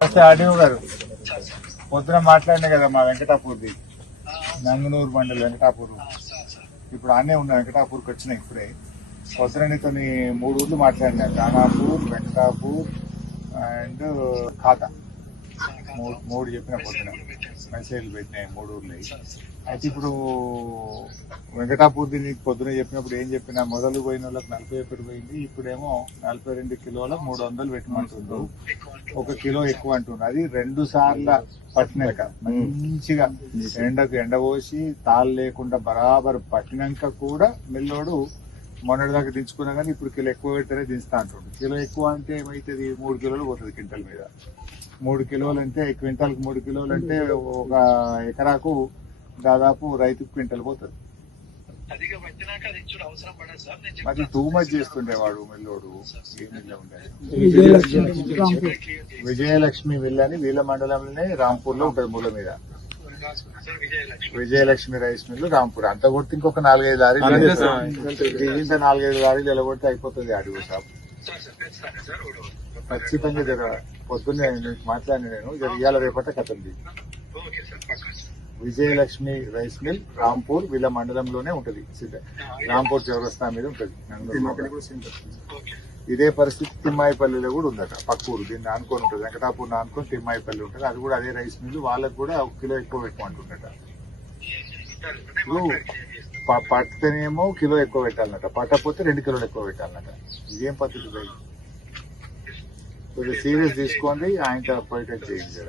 Audio గారు పొద్దున మాట్లాడినా కదా మా వెంకటాపూర్ది నంగనూరు మండలి వెంకటాపూర్. ఇప్పుడు ఆనే ఉన్నా వెంకటాపూర్కి వచ్చిన ఇప్పుడే. పొద్దున నీతో 3 ఊర్లు మాట్లాడినా, ఖానాపూర్, వెంకటాపూర్ అండ్ ఖాతా. మూడు చెప్పిన పొద్దున మెసేజ్లు పెట్టినాయి 3 ఊర్లు. అయితే ఇప్పుడు వెంకటాపూర్ది నీకు పొద్దున చెప్పినప్పుడు ఏం చెప్పినా, మొదలు పోయిన వాళ్ళకి 41 పోయింది, ఇప్పుడేమో 42 కిలోల 300 పెట్టమంటుండ్రు, 1 కిలో ఎక్కువ అంటుండ్రు. అది 2 సార్లు పట్టినాక మంచిగా ఎండపోసి తాళ్ళు లేకుండా బరాబర్ పట్టినాక కూడా మిల్లోడు మొన్నటిదాకా దించుకున్నా కానీ ఇప్పుడు కిలో ఎక్కువ పెడితేనే దించుతా అంటుండ్రు. కిలో ఎక్కువ అంటే ఏమైతుంది, 3 కిలోలు పోతుంది క్వింటల్ మీద. 3 కిలోలు అంటే క్వింటాల్కి 3 కిలోలు అంటే ఒక ఎకరాకు దాదాపు రైతుకు క్వింటల్ పోతుంది. అది టూ మచ్ చేస్తుండేవాడు మిల్లోడు. ఏ మిల్ల ఉండేది, విజయలక్ష్మి మిల్ అని వీళ్ళ మండలంలోనే రాంపూర్ లో ఉంటుంది, మూల మీద. Vijayalakshmi rice mill Rampur. అంత కొడితే ఇంకొక 4-5 లారీలు, ఇంత 4-5 లారీలు ఎలా కొడితే అయిపోతుంది అడుగు షాప్. ఖచ్చితంగా జర పొద్దున్నే మాట్లాడిన నేను, జర ఇవాళ రేపట కథండి. విజయలక్ష్మి రైస్ మిల్ రాంపూర్ వీళ్ళ మండలంలోనే ఉంటది. రాంపూర్ చౌరస్తా మీద ఉంటది. ఇదే పరిస్థితి తిమ్మాయిపల్లిలో కూడా ఉందట, పక్కూరు. దీన్ని ఆనుకొని ఉంటుంది, వెంకటాపూర్ ఆనుకొని తిమ్మాయిపల్లి ఉంటుంది. అది కూడా అదే రైస్ మిల్, వాళ్ళకు కూడా 1 కిలో ఎక్కువ పెట్టమంటుందట. పట్టితేనేమో కిలో ఎక్కువ పెట్టాలన్నట, పట్టకపోతే 2 కిలోలు ఎక్కువ పెట్టాలన్నట. ఇదేం పద్ధతి రైతు? కొద్దిగా సీరియస్ తీసుకోండి, ఆయనతో అపాయింట్మెంట్ చేయండి.